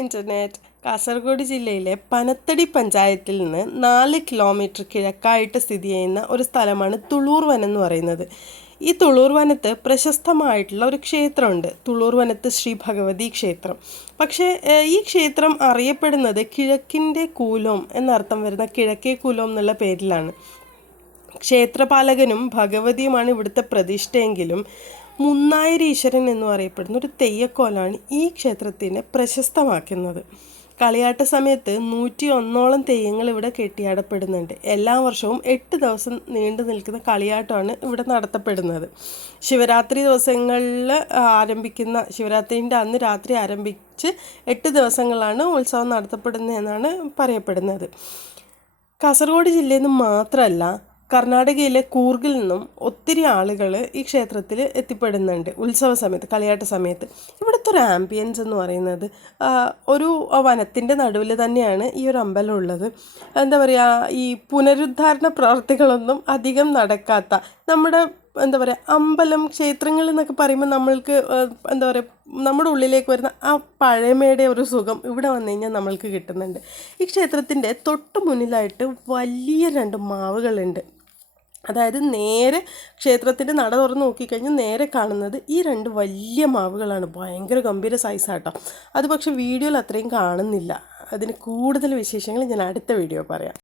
Internet. Kasaragod ജില്ലയിലെ പനത്തടി പഞ്ചായത്തിൽ നിന്ന് 4 കിലോമീറ്റർ കിഴക്കായിട്ട് സ്ഥിതി ചെയ്യുന്ന ഒരു സ്ഥലമാണ് തുളൂർ വനം എന്ന് പറയുന്നത്. ഈ തുളൂർ വനത്ത് പ്രശസ്തമായിട്ടുള്ള ഒരു ക്ഷേത്രമുണ്ട്, തുളൂർ വനത്ത് ശ്രീ ഭഗവതി ക്ഷേത്രം. പക്ഷേ ഈ ക്ഷേത്രം അറിയപ്പെടുന്നത് കിഴക്കിൻ്റെ കൂലോം എന്നർത്ഥം വരുന്ന കിഴക്കേ കൂലോം എന്നുള്ള പേരിലാണ്. ക്ഷേത്രപാലകനും ഭഗവതിയുമാണ് ഇവിടുത്തെ പ്രതിഷ്ഠയെങ്കിലും മുന്നായിരം ഈശ്വരൻ എന്ന് പറയപ്പെടുന്ന ഒരു തെയ്യക്കോലാണ് ഈ ക്ഷേത്രത്തിനെ പ്രശസ്തമാക്കുന്നത്. കളിയാട്ട സമയത്ത് 101ഓളം തെയ്യങ്ങൾ ഇവിടെ കെട്ടിയാടപ്പെടുന്നുണ്ട്. എല്ലാ വർഷവും 8 ദിവസം നീണ്ടു നിൽക്കുന്ന കളിയാട്ടമാണ് ഇവിടെ നടത്തപ്പെടുന്നത്. ശിവരാത്രി ദിവസങ്ങളിൽ ആരംഭിക്കുന്ന ശിവരാത്രിൻ്റെ അന്ന് രാത്രി ആരംഭിച്ച് 8 ദിവസങ്ങളാണ് ഉത്സവം നടത്തപ്പെടുന്നതെന്നാണ് പറയപ്പെടുന്നത്. കാസർഗോഡ് ജില്ലയിൽ നിന്ന് മാത്രമല്ല, കർണാടകയിലെ കൂർഗിൽ നിന്നും ഒത്തിരി ആളുകൾ ഈ ക്ഷേത്രത്തിൽ എത്തിപ്പെടുന്നുണ്ട് ഉത്സവ സമയത്ത്, കളിയാട്ട സമയത്ത്. ഇവിടുത്തെ ഒരു ആംബിയൻസ് എന്ന് പറയുന്നത് ഒരു വനത്തിൻ്റെ നടുവിൽ തന്നെയാണ് ഈ ഒരു അമ്പലം ഉള്ളത്. എന്താ പറയുക, ഈ പുനരുദ്ധാരണ പ്രവർത്തികളൊന്നും അധികം നടക്കാത്ത, നമ്മുടെ എന്താ പറയുക, അമ്പലം ക്ഷേത്രങ്ങൾ എന്നൊക്കെ പറയുമ്പോൾ നമ്മൾക്ക് എന്താ പറയുക, നമ്മുടെ ഉള്ളിലേക്ക് വരുന്ന ആ പഴമയുടെ ഒരു സുഖം ഇവിടെ വന്നു കഴിഞ്ഞാൽ നമ്മൾക്ക് കിട്ടുന്നുണ്ട്. ഈ ക്ഷേത്രത്തിൻ്റെ തൊട്ട് മുന്നിലായിട്ട് വലിയ 2 മാവുകളുണ്ട്. അതായത് നേരെ ക്ഷേത്രത്തിൻ്റെ നട തുറന്ന് നോക്കിക്കഴിഞ്ഞാൽ നേരെ കാണുന്നത് ഈ 2 വലിയ മാവുകളാണ്. ഭയങ്കര ഗംഭീര സൈസാട്ടോ. അത് പക്ഷേ വീഡിയോയിൽ അത്രയും കാണുന്നില്ല. അതിന് കൂടുതൽ വിശേഷങ്ങൾ ഞാൻ അടുത്ത വീഡിയോ പറയാം.